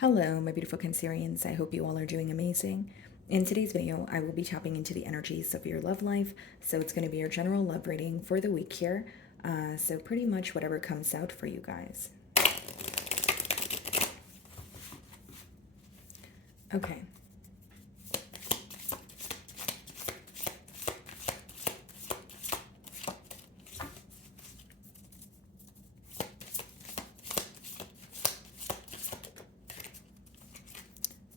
Hello, my beautiful Cancerians. I hope you all are doing amazing. In today's video, I will be tapping into the energies of your love life. So it's going to be your general love reading for the week here. So pretty much whatever comes out for you guys. Okay.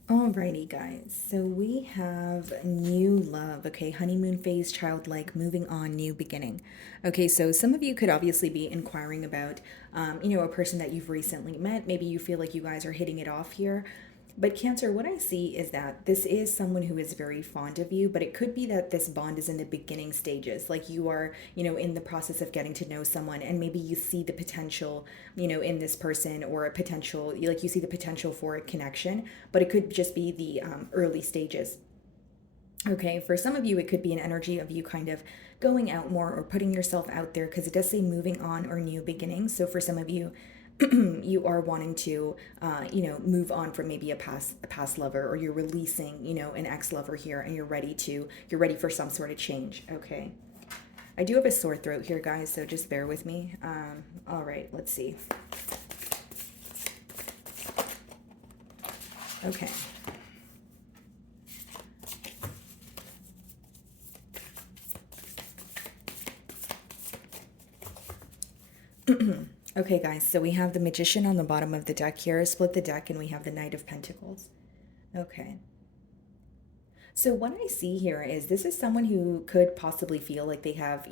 Alrighty, guys. So we have new love. Okay, honeymoon phase, childlike, moving on, new beginning. Okay, so some of you could obviously be inquiring about, a person that you've recently met. Maybe you feel like you guys are hitting it off here. But Cancer, what I see is that this is someone who is very fond of you, but it could be that this bond is in the beginning stages. Like you are, in the process of getting to know someone, and maybe you see the potential, in this person, or a potential, like you see the potential for a connection, but it could just be the early stages. Okay, for some of you, it could be an energy of you kind of going out more or putting yourself out there because it does say moving on or new beginnings. So for some of you, you are wanting to, move on from maybe a past lover, or you're releasing, an ex lover here, and you're ready for some sort of change. Okay, I do have a sore throat here, guys, so just bear with me. All right, let's see. Okay. Okay, guys, so we have the Magician on the bottom of the deck here. Split the deck, and we have the Knight of Pentacles. Okay. So what I see here is this is someone who could possibly feel like they have,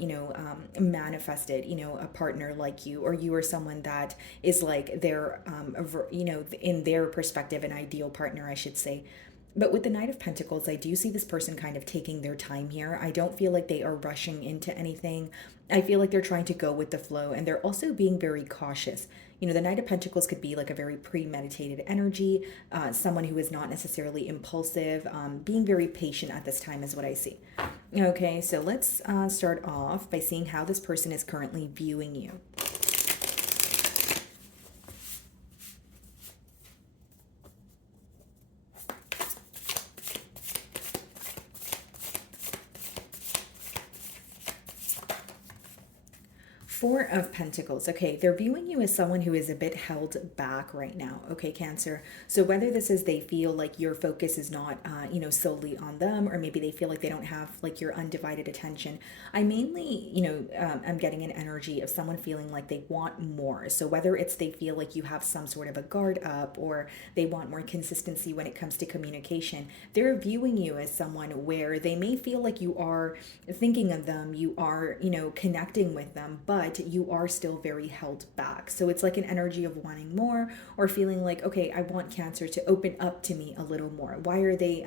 manifested, a partner like you, or you are someone that is like their, in their perspective, an ideal partner, I should say. But with the Knight of Pentacles, I do see this person kind of taking their time here. I don't feel like they are rushing into anything. I feel like they're trying to go with the flow, and they're also being very cautious. The Knight of Pentacles could be like a very premeditated energy, someone who is not necessarily impulsive, being very patient at this time is what I see. Okay, so let's start off by seeing how this person is currently viewing you. Four of Pentacles. Okay, they're viewing you as someone who is a bit held back right now. Okay, Cancer. So whether this is they feel like your focus is not, solely on them, or maybe they feel like they don't have like your undivided attention. I mainly, I'm getting an energy of someone feeling like they want more. So whether it's they feel like you have some sort of a guard up, or they want more consistency when it comes to communication, they're viewing you as someone where they may feel like you are thinking of them, you are, connecting with them, but you are still very held back. So it's like an energy of wanting more, or feeling like, okay, I want Cancer to open up to me a little more. Why are they,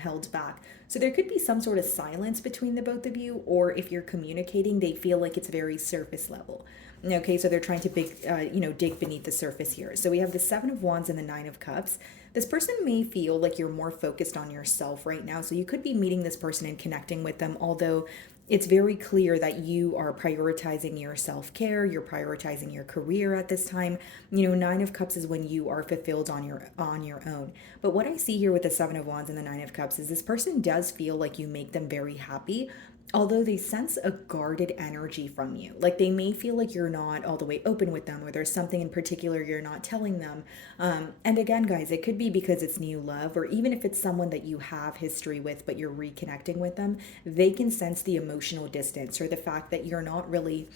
held back? So there could be some sort of silence between the both of you, or if you're communicating, they feel like it's very surface level. Okay, so they're trying to dig beneath the surface here. So we have the Seven of Wands and the Nine of Cups. This person may feel like you're more focused on yourself right now. So you could be meeting this person and connecting with them, although it's very clear that you are prioritizing your self-care, you're prioritizing your career at this time. Nine of Cups is when you are fulfilled on your own. But what I see here with the Seven of Wands and the Nine of Cups is this person does feel like you make them very happy, although they sense a guarded energy from you. Like they may feel like you're not all the way open with them, or there's something in particular you're not telling them. And again, guys, it could be because it's new love, or even if it's someone that you have history with but you're reconnecting with them, they can sense the emotional distance, or the fact that you're not really,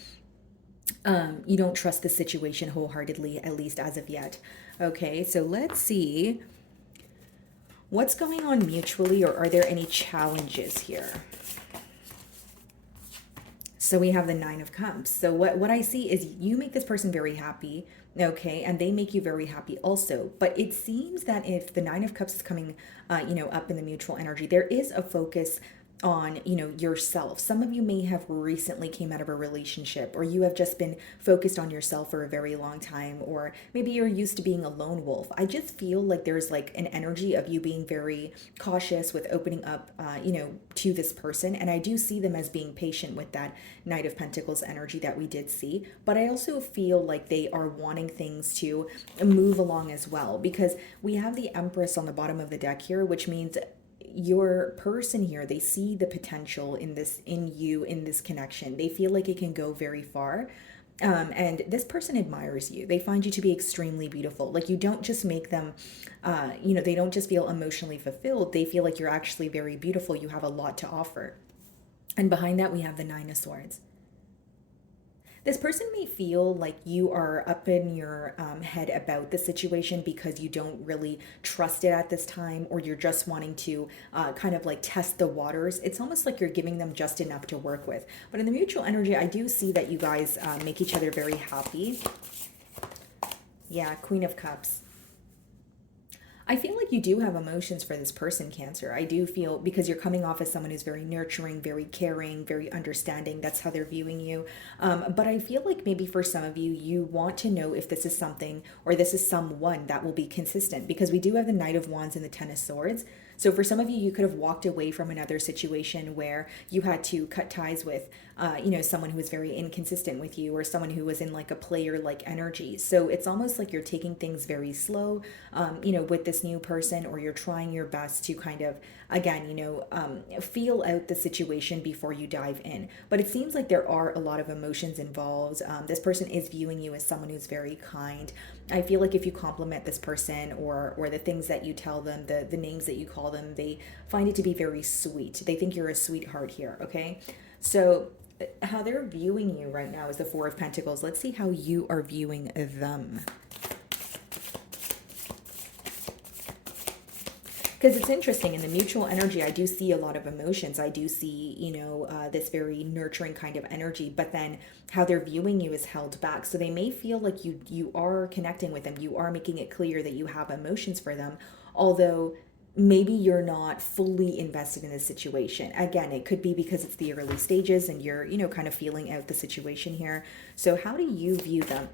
you don't trust the situation wholeheartedly, at least as of yet. Okay, so let's see what's going on mutually, or are there any challenges here? So we have the Nine of Cups. So what I see is you make this person very happy, okay, and they make you very happy also. But it seems that if the Nine of Cups is coming, up in the mutual energy, there is a focus on, yourself. Some of you may have recently came out of a relationship, or you have just been focused on yourself for a very long time, or maybe you're used to being a lone wolf. I just feel like there's like an energy of you being very cautious with opening up, to this person. And I do see them as being patient with that Knight of Pentacles energy that we did see, but I also feel like they are wanting things to move along as well, because we have the Empress on the bottom of the deck here, which means your person here, they see the potential in this, in you, in this connection. They feel like it can go very far. And this person admires you. They find you to be extremely beautiful. Like, you don't just make them, they don't just feel emotionally fulfilled. They feel like you're actually very beautiful. You have a lot to offer. And behind that, we have the Nine of Swords. This person may feel like you are up in your head about the situation because you don't really trust it at this time, or you're just wanting to kind of like test the waters. It's almost like you're giving them just enough to work with. But in the mutual energy, I do see that you guys make each other very happy. Yeah, Queen of Cups. I feel like you do have emotions for this person, Cancer. I do feel, because you're coming off as someone who's very nurturing, very caring, very understanding. That's how they're viewing you. But I feel like maybe for some of you, you want to know if this is something, or this is someone that will be consistent, because we do have the Knight of Wands and the Ten of Swords. So for some of you, you could have walked away from another situation where you had to cut ties with, someone who was very inconsistent with you, or someone who was in like a player-like energy. So it's almost like you're taking things very slow, with this new person, or you're trying your best to kind of, again, feel out the situation before you dive in. But it seems like there are a lot of emotions involved. This person is viewing you as someone who's very kind. I feel like if you compliment this person, or the things that you tell them, the names that you call them, they find it to be very sweet. They think you're a sweetheart here, okay? So how they're viewing you right now is the Four of Pentacles. Let's see how you are viewing them. Because it's interesting, in the mutual energy, I do see a lot of emotions. I do see, this very nurturing kind of energy, but then how they're viewing you is held back. So they may feel like you are connecting with them. You are making it clear that you have emotions for them, although maybe you're not fully invested in this situation. Again, it could be because it's the early stages and you're, kind of feeling out the situation here. So how do you view them?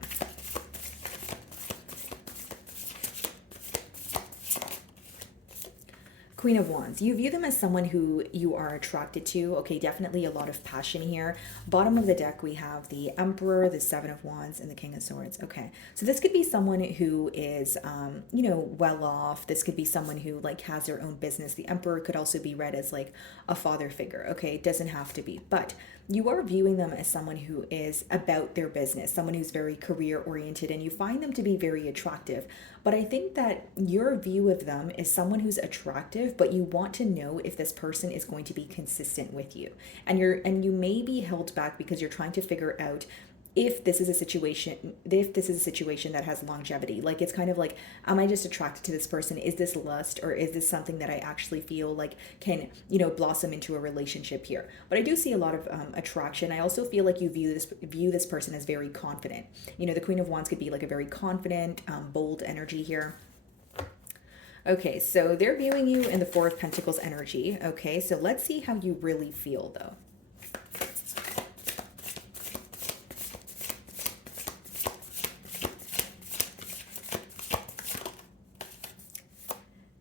Queen of Wands. You view them as someone who you are attracted to. Okay, definitely a lot of passion here. Bottom of the deck, we have the Emperor, the Seven of Wands, and the King of Swords. Okay, so this could be someone who is, well off. This could be someone who like has their own business. The Emperor could also be read as like a father figure. Okay, it doesn't have to be, but you are viewing them as someone who is about their business, someone who's very career oriented, and you find them to be very attractive. But I think that your view of them is someone who's attractive, but you want to know if this person is going to be consistent with you. And you may be held back because you're trying to figure out if this is a situation that has longevity. Like, it's kind of like, am I just attracted to this person? Is this lust, or is this something that I actually feel like can blossom into a relationship here? But I do see a lot of attraction. I also feel like you view this person as very confident. The Queen of Wands could be like a very confident, bold energy here. Okay, so they're viewing you in the Four of Pentacles energy. Okay, so let's see how you really feel though.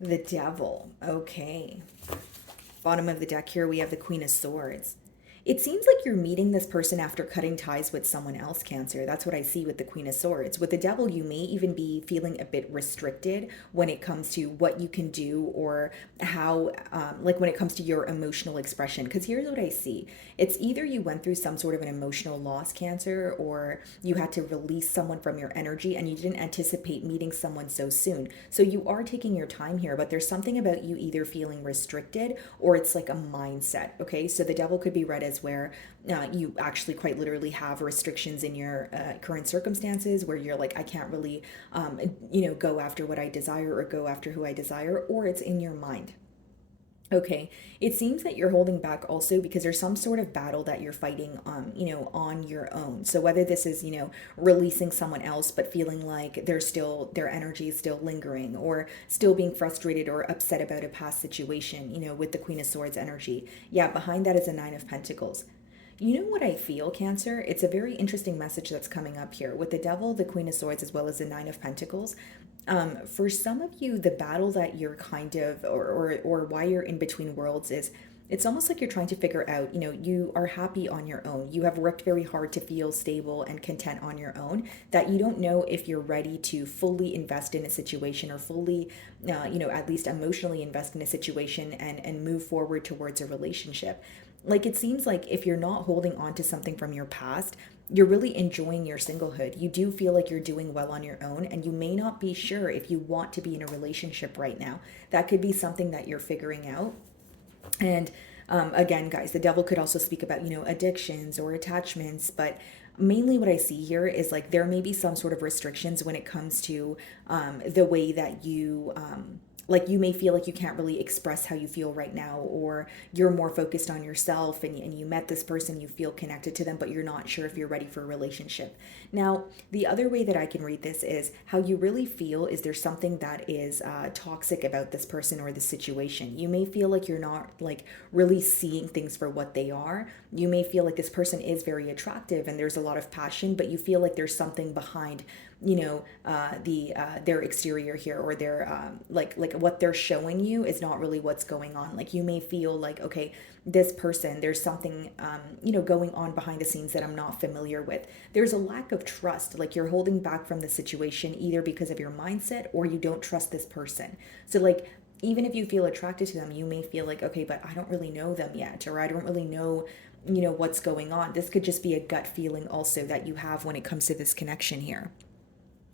The Devil. Okay. Bottom of the deck here, we have the Queen of Swords. It seems like you're meeting this person after cutting ties with someone else, Cancer. That's what I see with the Queen of Swords. With the Devil, you may even be feeling a bit restricted when it comes to what you can do, or how, like when it comes to your emotional expression. Because here's what I see. It's either you went through some sort of an emotional loss, Cancer, or you had to release someone from your energy and you didn't anticipate meeting someone so soon. So you are taking your time here, but there's something about you either feeling restricted, or it's like a mindset, okay? So the Devil could be read as where you actually quite literally have restrictions in your current circumstances, where you're like, I can't really, go after what I desire, or go after who I desire, or it's in your mind. Okay, it seems that you're holding back also because there's some sort of battle that you're fighting, on your own. So whether this is, releasing someone else, but feeling like their energy is still lingering, or still being frustrated or upset about a past situation, with the Queen of Swords energy. Yeah, behind that is a Nine of Pentacles. You know what I feel, Cancer? It's a very interesting message that's coming up here with the Devil, the Queen of Swords, as well as the Nine of Pentacles. For some of you, the battle that you're kind of, or why you're in between worlds is, it's almost like you're trying to figure out, you are happy on your own. You have worked very hard to feel stable and content on your own, that you don't know if you're ready to fully invest in a situation, or fully, at least emotionally invest in a situation, and move forward towards a relationship. Like, it seems like if you're not holding on to something from your past, you're really enjoying your singlehood. You do feel like you're doing well on your own, and you may not be sure if you want to be in a relationship right now. That could be something that you're figuring out. And again, guys, the devil could also speak about, addictions or attachments, but mainly what I see here is like there may be some sort of restrictions when it comes to the way that like you may feel like you can't really express how you feel right now, or you're more focused on yourself, and you met this person, you feel connected to them, but you're not sure if you're ready for a relationship. Now, the other way that I can read this is how you really feel is there's something that is toxic about this person or the situation. You may feel like you're not like really seeing things for what they are. You may feel like this person is very attractive and there's a lot of passion, but you feel like there's something behind, their exterior here, or their like what they're showing you is not really what's going on. Like, you may feel like, okay, this person, there's something going on behind the scenes that I'm not familiar with. There's a lack of trust, like you're holding back from the situation either because of your mindset, or you don't trust this person. So like, even if you feel attracted to them, you may feel like, okay, but I don't really know them yet, or I don't really know, what's going on. This could just be a gut feeling also that you have when it comes to this connection here.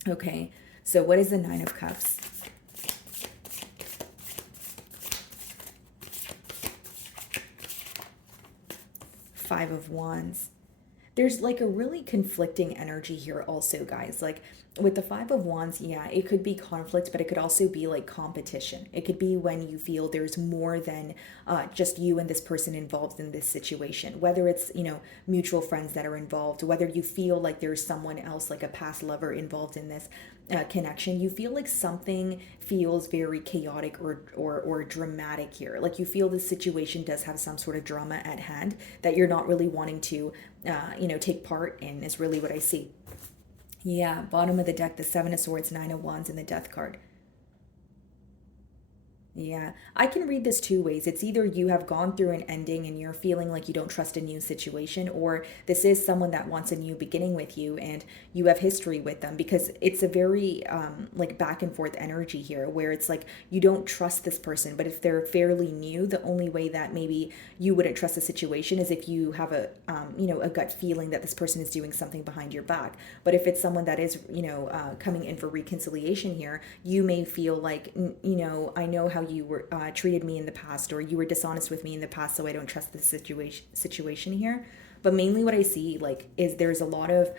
Okay, so what is the Nine of Cups? Five of Wands. There's like a really conflicting energy here also, guys. Like, with the Five of Wands, yeah, it could be conflict, but it could also be like competition. It could be when you feel there's more than just you and this person involved in this situation, whether it's, mutual friends that are involved, whether you feel like there's someone else, like a past lover, involved in this connection. You feel like something feels very chaotic, or dramatic here. Like, you feel this situation does have some sort of drama at hand that you're not really wanting to take part in, is really what I see. Yeah, bottom of the deck, the Seven of Swords, Nine of Wands, and the Death card. Yeah, I can read this two ways. It's either you have gone through an ending and you're feeling like you don't trust a new situation, or this is someone that wants a new beginning with you and you have history with them, because it's a very like back and forth energy here, where it's like you don't trust this person, but if they're fairly new, the only way that maybe you wouldn't trust the situation is if you have a gut feeling that this person is doing something behind your back. But if it's someone that is, coming in for reconciliation here, you may feel like, I know how you were treated me in the past, or you were dishonest with me in the past, so I don't trust this situation here. But mainly what I see, like, is there's a lot of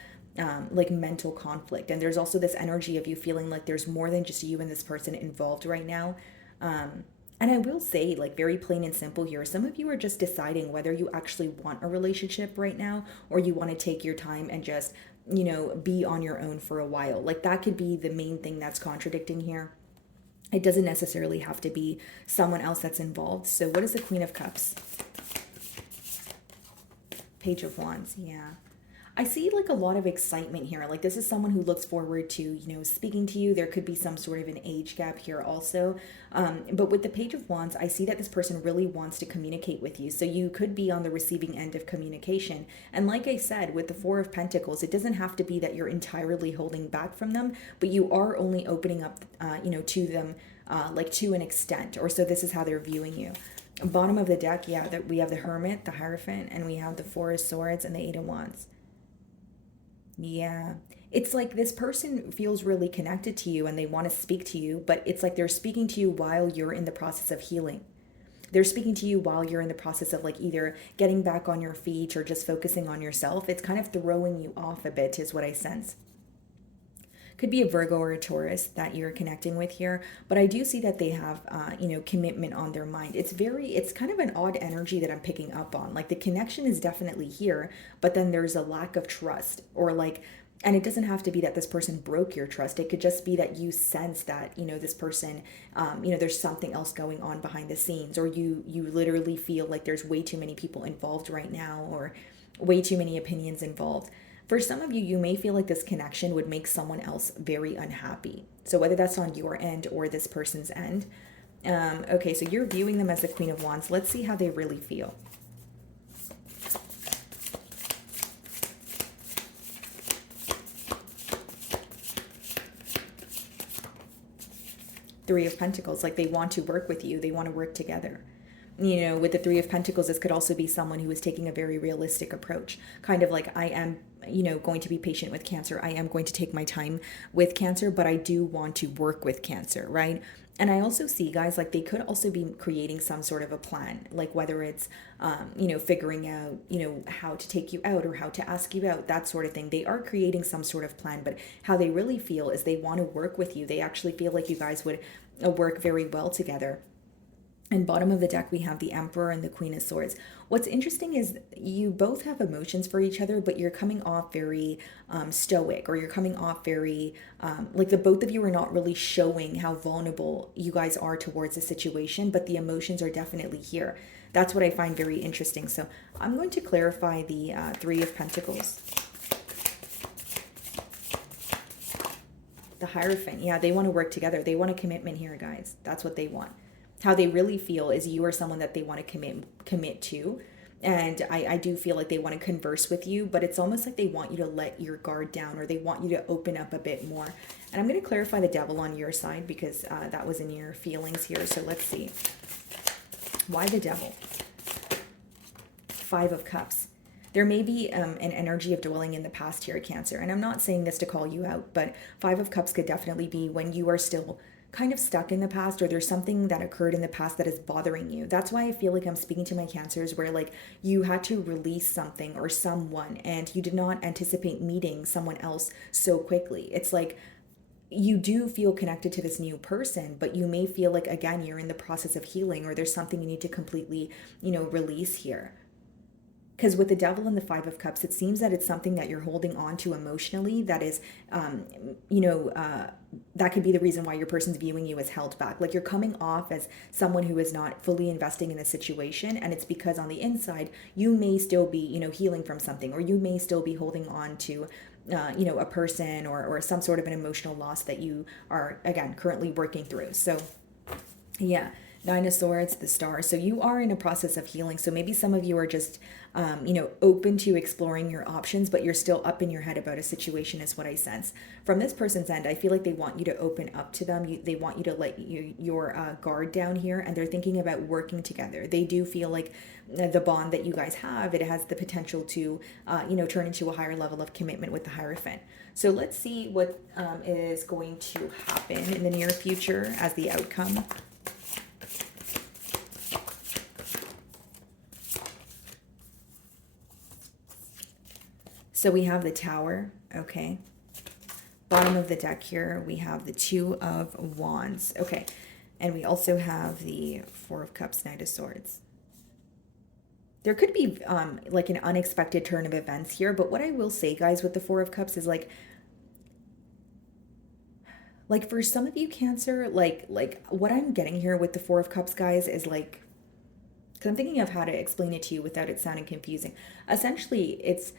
like mental conflict, and there's also this energy of you feeling like there's more than just you and this person involved right now. And I will say, like, very plain and simple here, some of you are just deciding whether you actually want a relationship right now, or you want to take your time and just, be on your own for a while. Like, that could be the main thing that's contradicting here. It doesn't necessarily have to be someone else that's involved. So what is the Queen of Cups? Page of Wands, yeah. I see like a lot of excitement here. Like, this is someone who looks forward to, speaking to you. There could be some sort of an age gap here also. But with the Page of Wands, I see that this person really wants to communicate with you. So you could be on the receiving end of communication. And like I said, with the Four of Pentacles, it doesn't have to be that you're entirely holding back from them, but you are only opening up, to them, like, to an extent. Or so this is how they're viewing you. Bottom of the deck, yeah, that we have the Hermit, the Hierophant, and we have the Four of Swords and the Eight of Wands. Yeah. It's like this person feels really connected to you and they want to speak to you, but it's like they're speaking to you while you're in the process of healing. They're speaking to you while you're in the process of, like, either getting back on your feet or just focusing on yourself. It's kind of throwing you off a bit, is what I sense. Could be a Virgo or a Taurus that you're connecting with here, but I do see that they have, commitment on their mind. It's kind of an odd energy that I'm picking up on. Like the connection is definitely here, but then there's a lack of trust, or like, and it doesn't have to be that this person broke your trust. It could just be that you sense that, this person, there's something else going on behind the scenes, or you literally feel like there's way too many people involved right now, or way too many opinions involved. For some of you, you may feel like this connection would make someone else very unhappy. So whether that's on your end or this person's end. Okay, so you're viewing them as the Queen of Wands. Let's see how they really feel. Three of Pentacles, like they want to work with you. They want to work together. With the Three of Pentacles, this could also be someone who is taking a very realistic approach. Kind of like, I am, going to be patient with Cancer. I am going to take my time with Cancer, but I do want to work with Cancer, right? And I also see, guys, like they could also be creating some sort of a plan, like whether it's, figuring out, how to take you out or how to ask you out, that sort of thing. They are creating some sort of plan, but how they really feel is they want to work with you. They actually feel like you guys would work very well together. And bottom of the deck, we have the Emperor and the Queen of Swords. What's interesting is you both have emotions for each other, but you're coming off very stoic, or you're coming off very, like the both of you are not really showing how vulnerable you guys are towards the situation, but the emotions are definitely here. That's what I find very interesting. So I'm going to clarify the Three of Pentacles. The Hierophant, yeah, they want to work together. They want a commitment here, guys. That's what they want. How they really feel is you are someone that they want to commit to. And I do feel like they want to converse with you, but it's almost like they want you to let your guard down, or they want you to open up a bit more. And I'm going to clarify the Devil on your side, because that was in your feelings here. So let's see. Why the Devil? Five of Cups. There may be an energy of dwelling in the past here, Cancer. And I'm not saying this to call you out, but Five of Cups could definitely be when you are still kind of stuck in the past, or there's something that occurred in the past that is bothering you. That's why I feel like I'm speaking to my Cancers, where like you had to release something or someone, and you did not anticipate meeting someone else so quickly. It's like you do feel connected to this new person, but you may feel like, again, you're in the process of healing, or there's something you need to completely, release here. Because with the Devil and the Five of Cups, it seems that it's something that you're holding on to emotionally that is, that could be the reason why your person's viewing you as held back. Like you're coming off as someone who is not fully investing in a situation, and it's because on the inside, you may still be, healing from something, or you may still be holding on to, a person or some sort of an emotional loss that you are, again, currently working through. So, yeah. Nine of Swords, the Star. So you are in a process of healing. So maybe some of you are just, open to exploring your options, but you're still up in your head about a situation, is what I sense. From this person's end, I feel like they want you to open up to them. They want you to let your guard down here, and they're thinking about working together. They do feel like the bond that you guys have, it has the potential to, turn into a higher level of commitment with the Hierophant. So let's see what is going to happen in the near future as the outcome. So we have the Tower, okay. Bottom of the deck here, we have the Two of Wands, okay. And we also have the Four of Cups, Knight of Swords. There could be like an unexpected turn of events here, but what I will say, guys, with the Four of Cups is like for some of you, Cancer, like what I'm getting here with the Four of Cups, guys, is like, because I'm thinking of how to explain it to you without it sounding confusing. Essentially, it's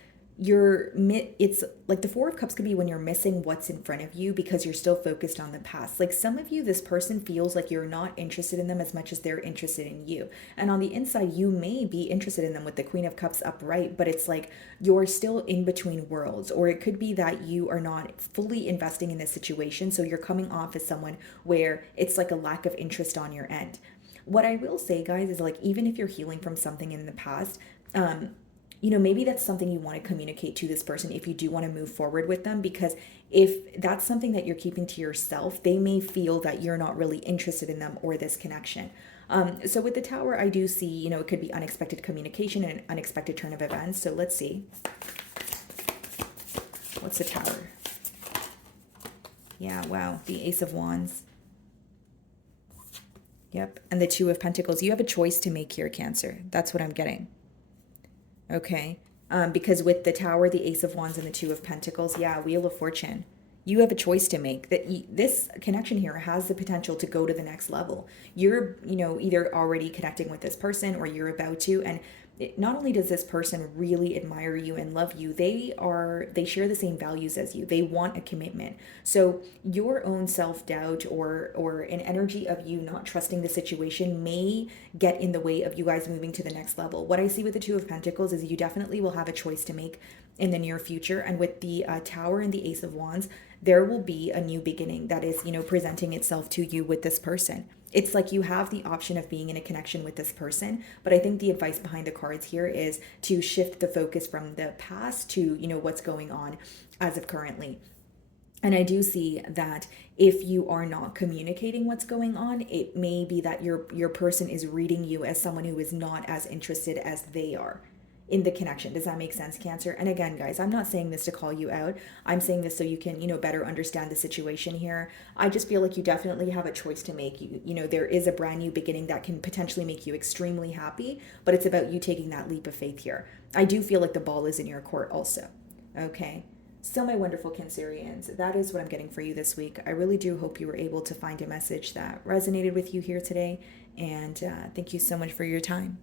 like the Four of Cups could be when you're missing what's in front of you because you're still focused on the past. Like some of you, this person feels like you're not interested in them as much as they're interested in you. And on the inside, you may be interested in them with the Queen of Cups upright, but it's like you're still in between worlds. Or it could be that you are not fully investing in this situation. So you're coming off as someone where it's like a lack of interest on your end. What I will say, guys, is like, even if you're healing from something in the past, maybe that's something you want to communicate to this person if you do want to move forward with them, because if that's something that you're keeping to yourself, they may feel that you're not really interested in them or this connection. So with the Tower, I do see, it could be unexpected communication and an unexpected turn of events. So let's see. What's the Tower? Yeah, wow. The Ace of Wands. Yep. And the Two of Pentacles. You have a choice to make here, Cancer. That's what I'm getting. Okay. Because with the Tower, the Ace of Wands, and the Two of Pentacles, yeah, Wheel of Fortune. You have a choice to make. This connection here has the potential to go to the next level. You're, either already connecting with this person or you're about to. And not only does this person really admire you and love you, they share the same values as you. They want a commitment. So your own self-doubt or an energy of you not trusting the situation may get in the way of you guys moving to the next level. What I see with the Two of Pentacles is you definitely will have a choice to make in the near future. And with the Tower and the Ace of Wands, there will be a new beginning that is, presenting itself to you with this person. It's like you have the option of being in a connection with this person, but I think the advice behind the cards here is to shift the focus from the past to, what's going on as of currently. And I do see that if you are not communicating what's going on, it may be that your person is reading you as someone who is not as interested as they are in the connection. Does that make sense, Cancer? And again, guys, I'm not saying this to call you out. I'm saying this so you can, better understand the situation here. I just feel like you definitely have a choice to make. There is a brand new beginning that can potentially make you extremely happy, but it's about you taking that leap of faith here. I do feel like the ball is in your court also. Okay. So, my wonderful Cancerians, that is what I'm getting for you this week. I really do hope you were able to find a message that resonated with you here today. And thank you so much for your time.